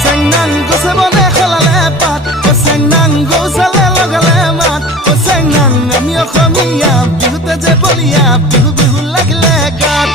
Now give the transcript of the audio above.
চেংনাং গছে বনে খলালে পাত চেংনাং গৌচালে লগালে মাত চেংনাং আমি অসমীয়া বিহুতে যে বলিয়া বিহু বিহু লাগিলে গাত